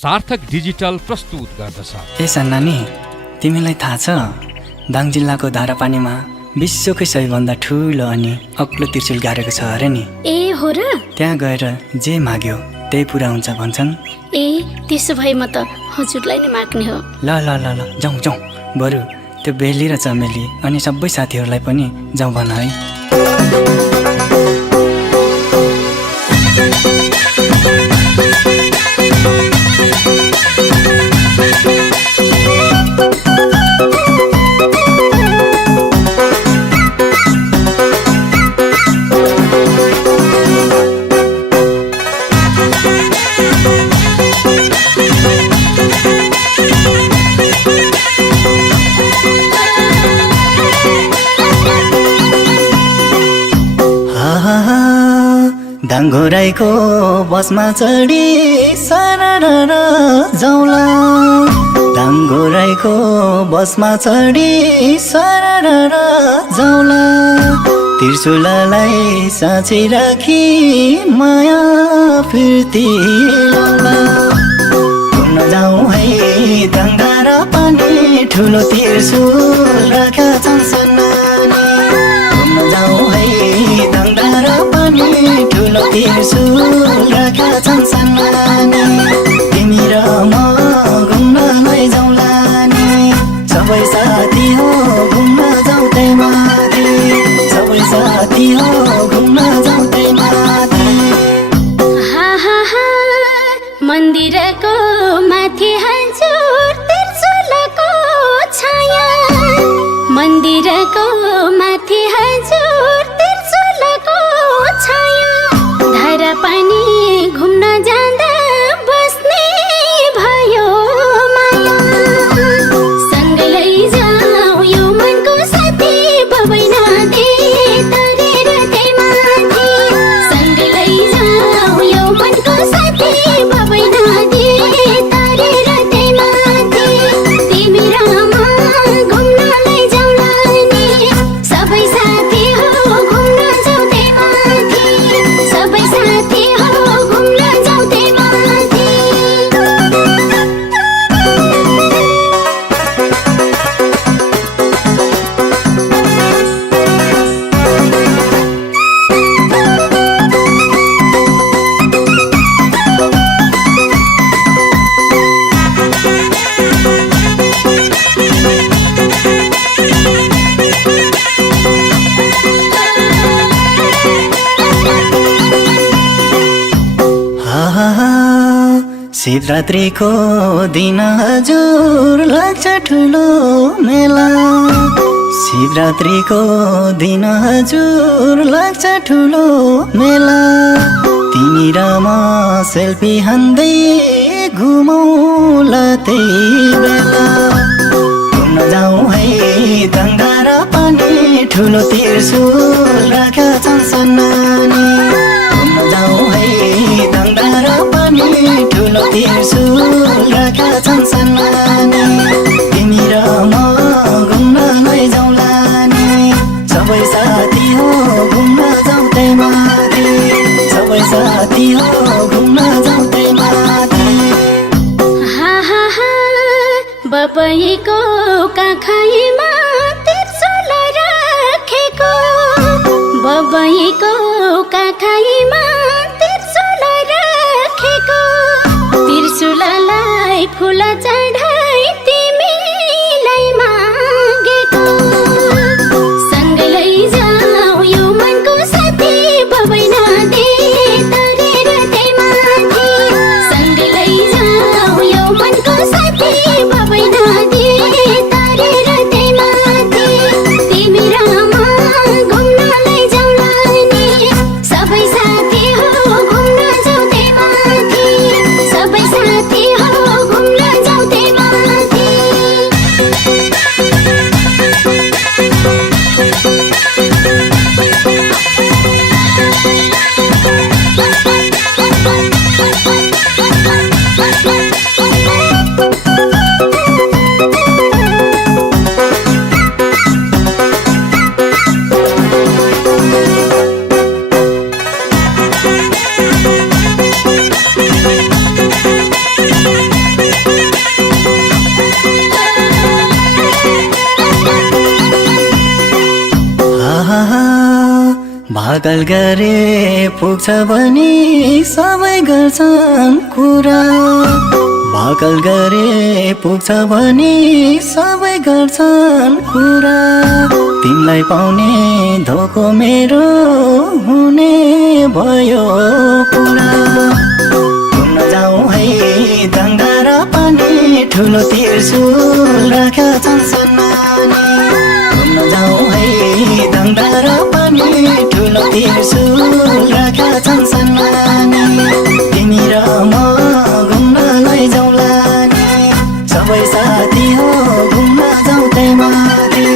सार्थक डिजिटल प्रस्तुत गर्दछ। ए सन्नानी, तिमीलाई थाहा छ दाङ जिल्लाको धारापानीमा विश्वकै सबैभन्दा ठुलो अनि अग्लो त्रिशुल गाडेको छ अरे नि। ए हो र? त्यहाँ गएर जे माग्यो त्यही पुरा हुन्छ भन्छन्। ए त्यसो भए म त हजुरलाई नै माग्ने हो। ल ल ल ल जाउँ जाउँ, बरु त्यो बेली र चमेली अनि सबै साथीहरूलाई पनि जाउँ भन है। दाङघोराइको बसमा चढी सरर जाउँला, दाङघोराइको बसमा चढी सरर जाउँला, त्रिशुललाई साँची राखी माया फिर्ती लाउला। घुम्न जाउँ है दाङधारा पानी ठुलो त्रिशुल राख्या छन् सन्नानी। घुम्न जाउँ है दाङधारा पानी ठुलो त्रिशुल राख्या छन् सन्नानी। तिमी र म घुम्नलाई जाउँला नि, सबै साथी हो घुम्न जाउँ त्यही माथि, सबै साथी हो घुम्न जाउँ त्यही माथि। मन्दिरको माथि हजुर त्रिशुलको छाया, मन्दिरको माथि हजुर त्रिशुलको छाया, धारा पानी घुम्न जाँदा बस्ने भयो माया। सँगै लैजाऊ यो मनको साथी बबै नदे तरेर त्यही माथि, सँगै लैजाऊ यो मनको साथी बबै नदे तरेर त्यही माथि। तिमी र म घुम्न लैजाउँला नि, सबै साथी हो घुम्न जाउँ त्यही माथि, सबै साथी हो घुम्न जाउँ त्यही माथि। शिवरात्रिको दिन हजुर लाग्छ ठुलो मेला, शिवरात्रिको दिन हजुर लाग्छ ठुलो मेला। तिमी र म सेल्फी हान्दै घुमौला त्यही बेला। घुम्न जाउँ है दाङधारा पानी ठुलो त्रिशुल राख्या छन् सन्नानी। घुम्न जाउँ है दाङधारा पानी ठुलो त्रिशुल राख्या छन् सन्नानी। तिमी र म घुम्नलाई जाउँला नि, सबै साथी हो घुम्न जाउँ त्यही माथि, सबै साथी हो घुम्न जाउँ त्यही माथि। बबैको काखैमा त्रिशुल राखेको, बबैको काखैमा त्रिशुल राखेको, त्रिशुललाई फुल चढाई तिमीलाई मागेको। सँगै लैजाऊ यो मनको साथी बबै नदे तरेर त्यही माथि, सँगै लैजाऊ यो मनको साथी बबै नदे तरेर त्यही माथि। तिमी र म घुम्न लैजाउँला नि, सबै साथी हो घुम्न जाउँ त्यही माथि, सबै साथी हो घुम्न जाउँ त्यही भाकल गरे पुग्छ भने सबै गर्छन् कुरा भाकल गरे पुग्छ भने सबै गर्छन् कुरा तिमीलाई पाउने धोको मेरो हुने भयो पुरा घुम्न जाउँ है गङ्गा र पानी ठुलो त्रिशुल राखेका छन् सन्नानी घुम्न जाउँ है गङ्गा र पानी ठुलो त्रिशुल राखेका छन् सन्नानी तिमी र म घुम्न लैजाउँला नि सबै साथी हो घुम्न जाउँ त्यही माथि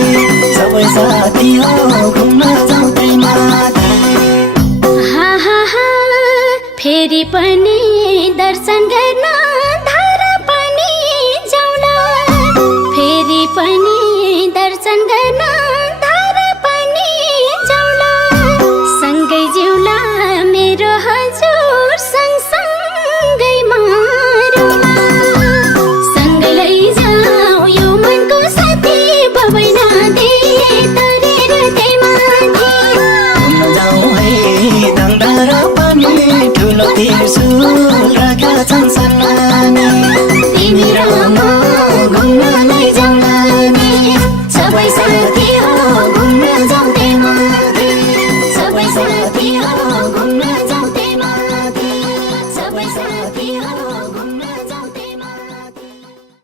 सबै साथी हो घुम्न जाउँ त्यही माथि हा हा हा फेरि पनि दर्शन गर्न धारा पनि जाउँला फेरि पनि दर्शन गर्न धारा पनि जाउँला सँगै जिउला मेरो हजुर सँगसँगै मारौँला सँगै लैजाऊ यो मनको साथी भबै नदे तरेर त्यही माथि घुम्न जाउँ है गङ्गा र पानी ठुलो त्रिशुल राखेका छन् सन्नानी तिमी र म घुम्न लैजाउँला नि सबै साथी